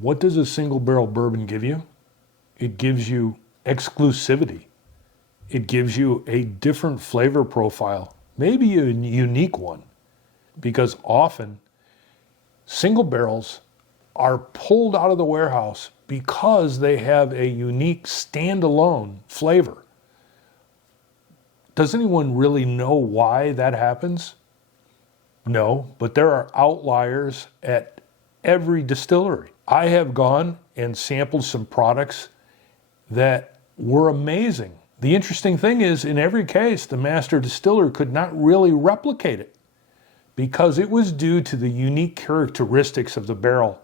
What does a single barrel bourbon give you? It gives you exclusivity. It gives you a different flavor profile, maybe a unique one, because often single barrels are pulled out of the warehouse because they have a unique standalone flavor. Does anyone really know why that happens? No, but there are outliers at every distillery. I have gone and sampled some products that were amazing. The interesting thing is, in every case, the master distiller could not really replicate it because it was due to the unique characteristics of the barrel.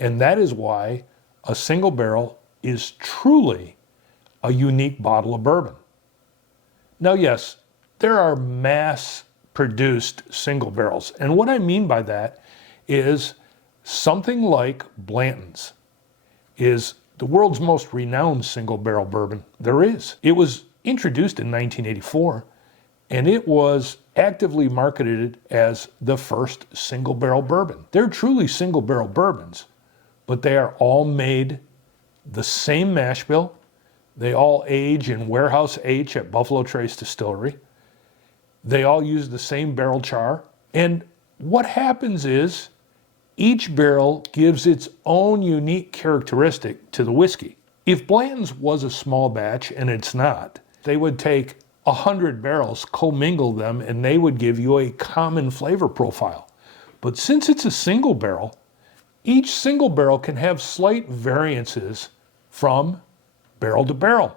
And that is why a single barrel is truly a unique bottle of bourbon. Now, yes, there are mass-produced single barrels. And what I mean by that is something like Blanton's is the world's most renowned single barrel bourbon there is. It was introduced in 1984, and it was actively marketed as the first single barrel bourbon. They're truly single barrel bourbons, but they are all made the same mash bill. They all age in Warehouse H at Buffalo Trace Distillery. They all use the same barrel char. And what happens is each barrel gives its own unique characteristic to the whiskey. If Blanton's was a small batch, and it's not, they would take 100 barrels, commingle them, and they would give you a common flavor profile. But since it's a single barrel, each single barrel can have slight variances from barrel to barrel.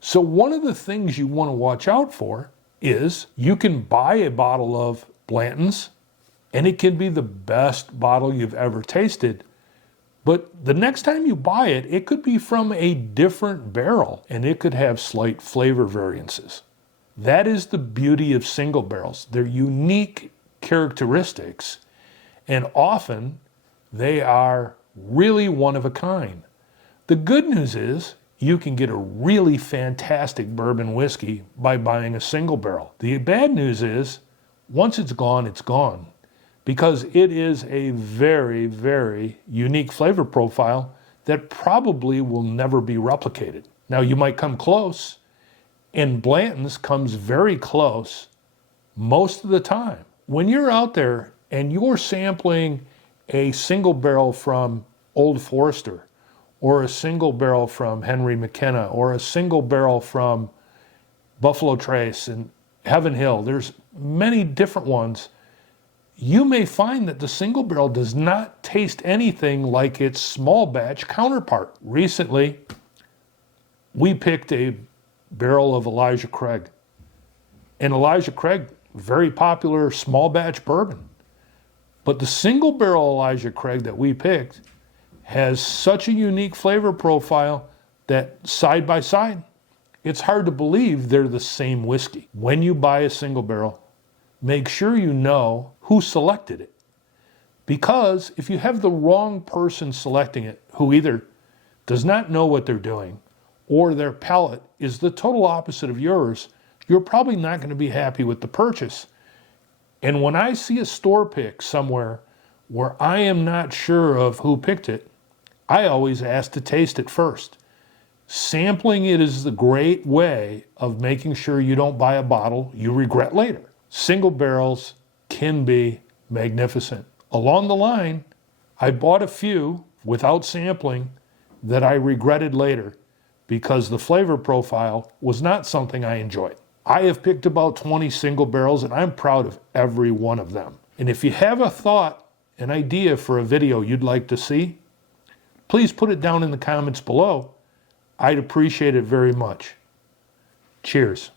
So one of the things you want to watch out for is you can buy a bottle of Blanton's, and it can be the best bottle you've ever tasted. But the next time you buy it, it could be from a different barrel, and it could have slight flavor variances. That is the beauty of single barrels. They're unique characteristics, and often they are really one of a kind. The good news is you can get a really fantastic bourbon whiskey by buying a single barrel. The bad news is once it's gone, it's gone, because it is a very, very unique flavor profile that probably will never be replicated. Now, you might come close, and Blanton's comes very close most of the time. When you're out there and you're sampling a single barrel from Old Forester, or a single barrel from Henry McKenna, or a single barrel from Buffalo Trace and Heaven Hill, there's many different ones, you may find that the single barrel does not taste anything like its small batch counterpart. Recently, we picked a barrel of Elijah Craig. And Elijah Craig, very popular small batch bourbon. But the single barrel Elijah Craig that we picked has such a unique flavor profile that side by side, it's hard to believe they're the same whiskey. When you buy a single barrel, make sure you know who selected it. Because if you have the wrong person selecting it, who either does not know what they're doing, or their palate is the total opposite of yours, you're probably not going to be happy with the purchase. And when I see a store pick somewhere where I am not sure of who picked it, I always ask to taste it first. Sampling it is the great way of making sure you don't buy a bottle you regret later. Single barrels can be magnificent. Along the line, I bought a few without sampling that I regretted later because the flavor profile was not something I enjoyed. I have picked about 20 single barrels, and I'm proud of every one of them. And if you have a thought, an idea for a video you'd like to see, please put it down in the comments below. I'd appreciate it very much. Cheers.